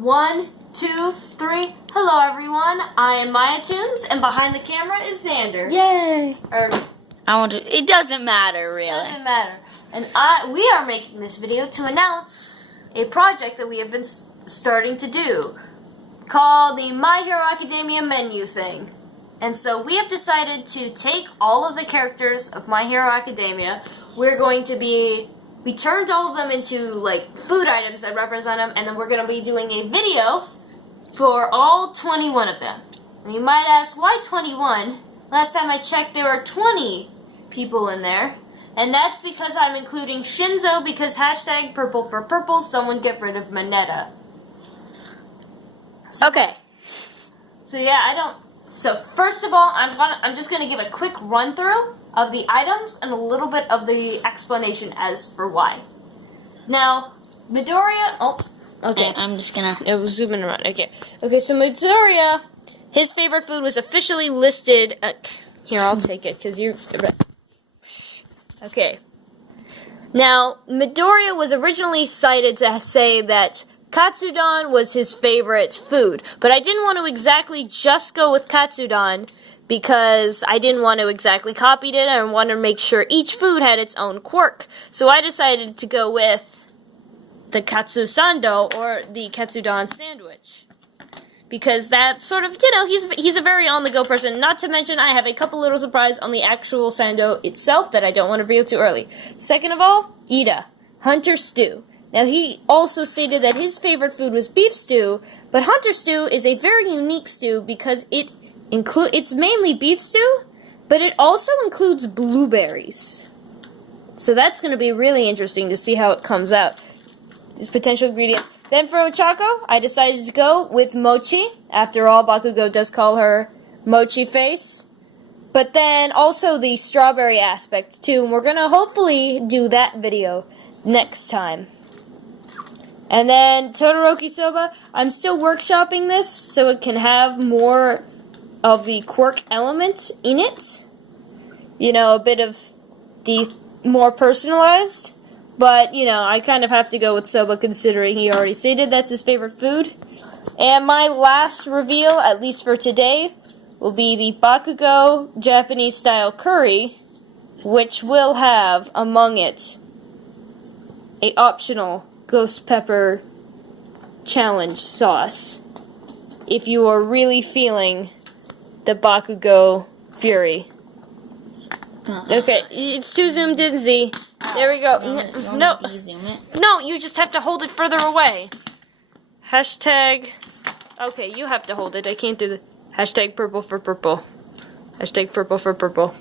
1, 2, 3. Hello everyone, I am Maya Tunes, and behind the camera is Xander. Yay! It doesn't matter, really. Doesn't matter. And we are making this video to announce a project that we have been starting to do, called the My Hero Academia menu thing. And so we have decided to take all of the characters of My Hero Academia. We turned all of them into like food items that represent them, and then we're going to be doing a video for all 21 of them. And you might ask, why 21? Last time I checked, there were 20 people in there. And that's because I'm including Shinzo, because hashtag purple for purple, someone get rid of Mineta. Okay. So yeah, So first of all, I'm just gonna give a quick run through of the items and a little bit of the explanation as for why. Now, Midoriya. Oh, okay. I'm just gonna. It was zooming around. Okay. So Midoriya, his favorite food was officially listed. Here, I'll take it because you. Okay. Now, Midoriya was originally cited to say that katsudon was his favorite food, but I didn't want to exactly just go with katsudon because I didn't want to exactly copy it. I wanted to make sure each food had its own quirk. So I decided to go with the katsu sando, or the katsudon sandwich, because that's sort of, he's a very on-the-go person. Not to mention, I have a couple little surprise on the actual sando itself that I don't want to reveal too early. Second of all, Ida, Hunter Stew. Now, he also stated that his favorite food was beef stew, but Hunter Stew is a very unique stew because it's mainly beef stew, but it also includes blueberries. So that's going to be really interesting to see how it comes out. These potential ingredients. Then for Ochako, I decided to go with Mochi. After all, Bakugo does call her Mochi Face. But then also the strawberry aspect too, and we're going to hopefully do that video next time. And then Todoroki Soba, I'm still workshopping this so it can have more of the quirk element in it. A bit of the more personalized. But, I kind of have to go with Soba considering he already stated that's his favorite food. And my last reveal, at least for today, will be the Bakugo Japanese-style curry, which will have among it a optional ghost pepper challenge sauce, if you are really feeling the Bakugo fury. Okay, it's too zoomed in, Z. There we go. No, you just have to hold it further away. Hashtag. Okay, you have to hold it. I can't do the hashtag purple for purple. Hashtag purple for purple.